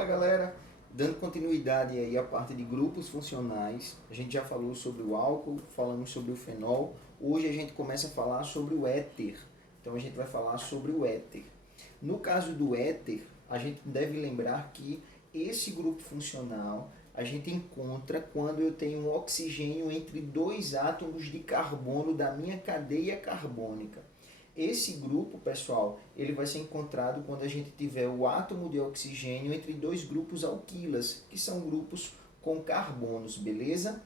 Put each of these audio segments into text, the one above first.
Fala galera, dando continuidade aí à parte de grupos funcionais, a gente já falou sobre o álcool, falamos sobre o fenol, hoje a gente começa a falar sobre o éter, então a gente vai falar sobre o éter. No caso do éter, a gente deve lembrar que esse grupo funcional a gente encontra quando eu tenho um oxigênio entre dois átomos de carbono da minha cadeia carbônica. Esse grupo, pessoal, ele vai ser encontrado quando a gente tiver o átomo de oxigênio entre dois grupos alquilas, que são grupos com carbonos, beleza?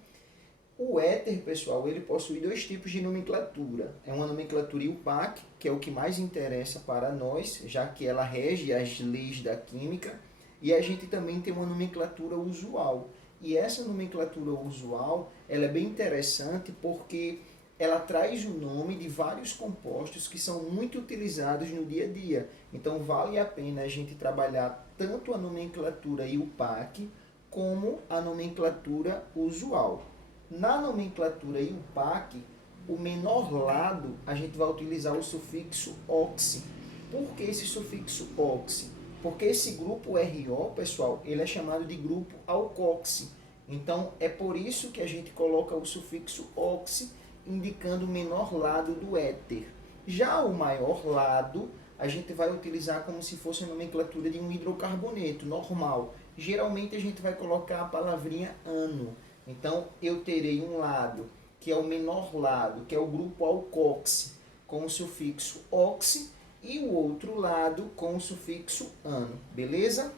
O éter, pessoal, ele possui dois tipos de nomenclatura. É uma nomenclatura IUPAC, que é o que mais interessa para nós, já que ela rege as leis da química, e a gente também tem uma nomenclatura usual. E essa nomenclatura usual, ela é bem interessante porque ela traz o nome de vários compostos que são muito utilizados no dia a dia. Então vale a pena a gente trabalhar tanto a nomenclatura IUPAC como a nomenclatura usual. Na nomenclatura IUPAC, o menor lado a gente vai utilizar o sufixo oxi. Por que esse sufixo oxi? Porque esse grupo RO, pessoal, ele é chamado de grupo alcoxi. Então é por isso que a gente coloca o sufixo oxi, indicando o menor lado do éter. Já o maior lado, a gente vai utilizar como se fosse a nomenclatura de um hidrocarboneto normal. Geralmente a gente vai colocar a palavrinha ano. Então eu terei um lado, que é o menor lado, que é o grupo alcoxi, com o sufixo oxi, e o outro lado com o sufixo ano, beleza?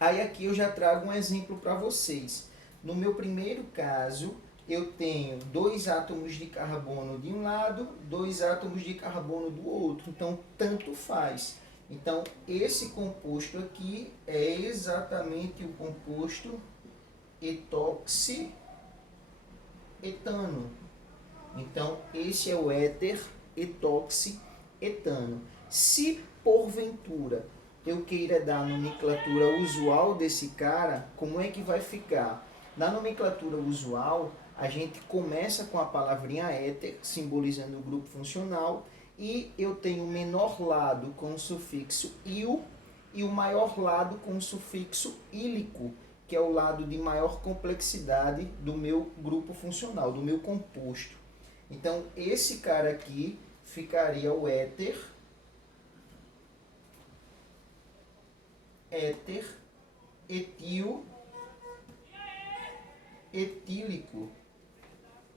Aí aqui eu já trago um exemplo para vocês. No meu primeiro caso, eu tenho dois átomos de carbono de um lado, dois átomos de carbono do outro. Então, tanto faz. Então, esse composto aqui é exatamente o composto etoxi-etano. Então, esse é o éter etoxi-etano. Se, porventura, eu queira dar a nomenclatura usual desse cara, como é que vai ficar? Na nomenclatura usual, a gente começa com a palavrinha éter, simbolizando o grupo funcional, e eu tenho o menor lado com o sufixo -il e o maior lado com o sufixo -ílico, que é o lado de maior complexidade do meu grupo funcional, do meu composto. Então, esse cara aqui ficaria o éter etil etílico.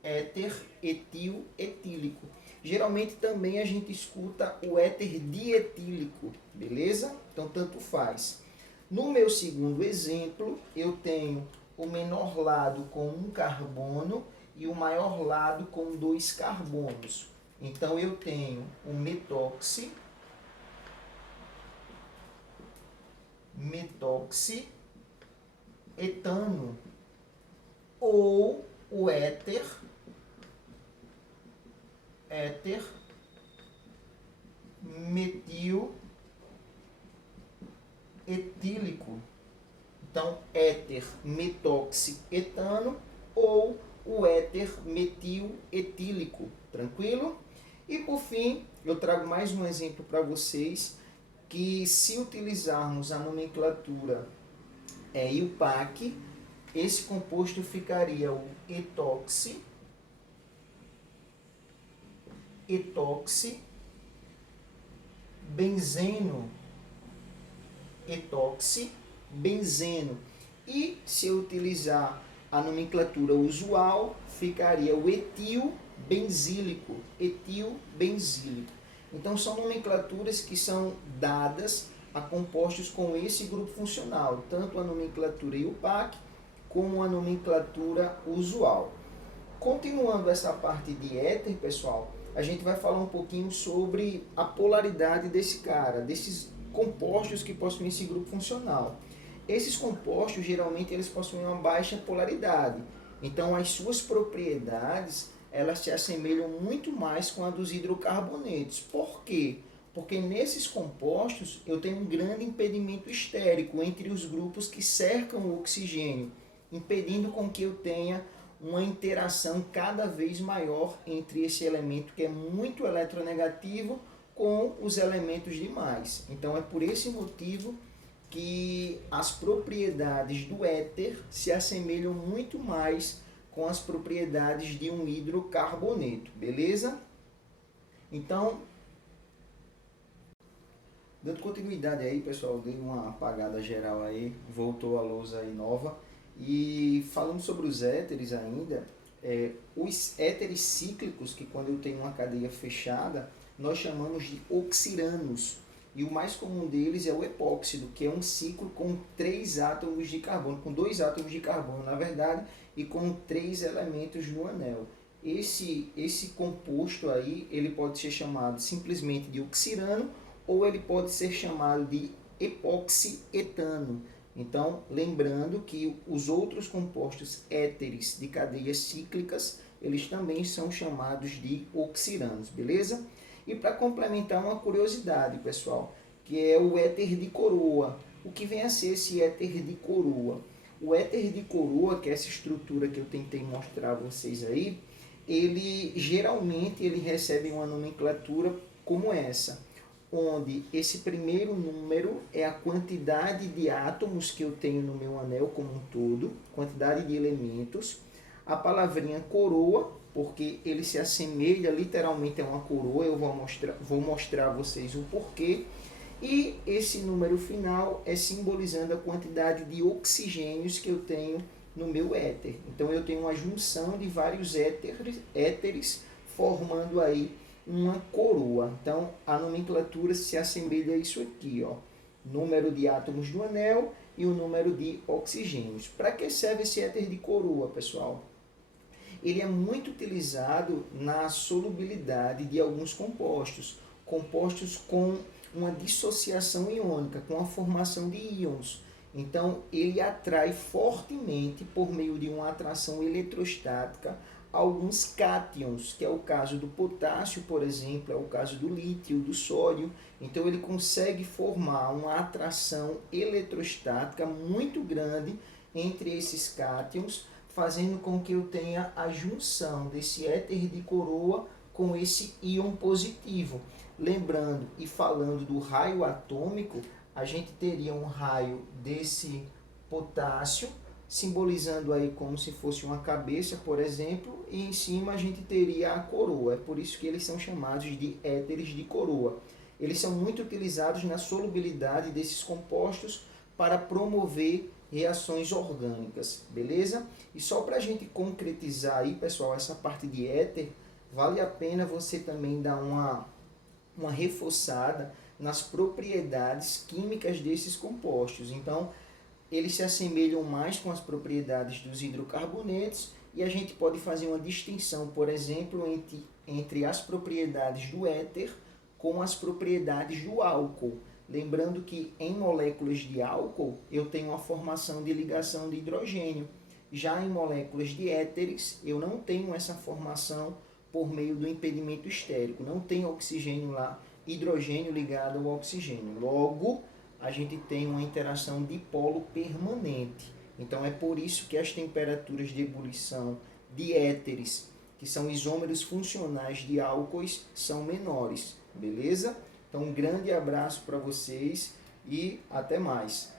Éter etil etílico. Geralmente também a gente escuta o éter dietílico, beleza? Então tanto faz. No meu segundo exemplo, eu tenho o menor lado com um carbono e o maior lado com dois carbonos. Então eu tenho o metoxietano ou o éter metil etílico. Então, éter metoxietano ou o éter metil etílico. Tranquilo? E por fim, eu trago mais um exemplo para vocês que, se utilizarmos a nomenclatura IUPAC, esse composto ficaria o etoxi, benzeno, benzeno. E se eu utilizar a nomenclatura usual, ficaria o etil benzílico. Então são nomenclaturas que são dadas a compostos com esse grupo funcional, tanto a nomenclatura IUPAC como a nomenclatura usual. Continuando essa parte de éter, pessoal, a gente vai falar um pouquinho sobre a polaridade desse cara, desses compostos que possuem esse grupo funcional. Esses compostos, geralmente, eles possuem uma baixa polaridade. Então, as suas propriedades, elas se assemelham muito mais com a dos hidrocarbonetos. Por quê? Porque nesses compostos, eu tenho um grande impedimento estérico entre os grupos que cercam o oxigênio, impedindo com que eu tenha uma interação cada vez maior entre esse elemento que é muito eletronegativo com os elementos demais. Então é por esse motivo que as propriedades do éter se assemelham muito mais com as propriedades de um hidrocarboneto, beleza? Então, dando continuidade aí, pessoal, dei uma apagada geral aí, voltou a luz aí nova. E falando sobre os éteres ainda, os éteres cíclicos, que quando eu tenho uma cadeia fechada, nós chamamos de oxiranos. E o mais comum deles é o epóxido, que é um ciclo com 3 átomos de carbono, com 2 átomos de carbono, na verdade, e com 3 elementos no anel. Esse composto aí, ele pode ser chamado simplesmente de oxirano, ou ele pode ser chamado de epoxietano. Então, lembrando que os outros compostos éteres de cadeias cíclicas, eles também são chamados de oxiranos, beleza? E para complementar uma curiosidade, pessoal, que é o éter de coroa. O que vem a ser esse éter de coroa? O éter de coroa, que é essa estrutura que eu tentei mostrar a vocês aí, ele geralmente ele recebe uma nomenclatura como essa, onde esse primeiro número é a quantidade de átomos que eu tenho no meu anel como um todo, quantidade de elementos, a palavrinha coroa, porque ele se assemelha literalmente a uma coroa, eu vou mostrar a vocês o porquê, e esse número final é simbolizando a quantidade de oxigênios que eu tenho no meu éter. Então eu tenho uma junção de vários éteres formando aí uma coroa. Então a nomenclatura se assemelha a isso aqui, ó. Número de átomos do anel e o número de oxigênios. Para que serve esse éter de coroa, pessoal? Ele é muito utilizado na solubilidade de alguns compostos, compostos com uma dissociação iônica, com a formação de íons. Então, ele atrai fortemente, por meio de uma atração eletrostática, alguns cátions, que é o caso do potássio, por exemplo, é o caso do lítio, do sódio. Então, ele consegue formar uma atração eletrostática muito grande entre esses cátions, fazendo com que eu tenha a junção desse éter de coroa com esse íon positivo. Lembrando e falando do raio atômico, a gente teria um raio desse potássio, simbolizando aí como se fosse uma cabeça, por exemplo, e em cima a gente teria a coroa. É por isso que eles são chamados de éteres de coroa. Eles são muito utilizados na solubilidade desses compostos para promover reações orgânicas, beleza? E só para a gente concretizar aí, pessoal, essa parte de éter, vale a pena você também dar uma reforçada nas propriedades químicas desses compostos. Então, eles se assemelham mais com as propriedades dos hidrocarbonetos e a gente pode fazer uma distinção, por exemplo, entre as propriedades do éter com as propriedades do álcool. Lembrando que em moléculas de álcool eu tenho a formação de ligação de hidrogênio. Já em moléculas de éteres eu não tenho essa formação por meio do impedimento estérico. Não tem oxigênio lá, hidrogênio ligado ao oxigênio. Logo, a gente tem uma interação dipolo permanente. Então é por isso que as temperaturas de ebulição de éteres, que são isômeros funcionais de álcoois, são menores. Beleza? Então um grande abraço para vocês e até mais.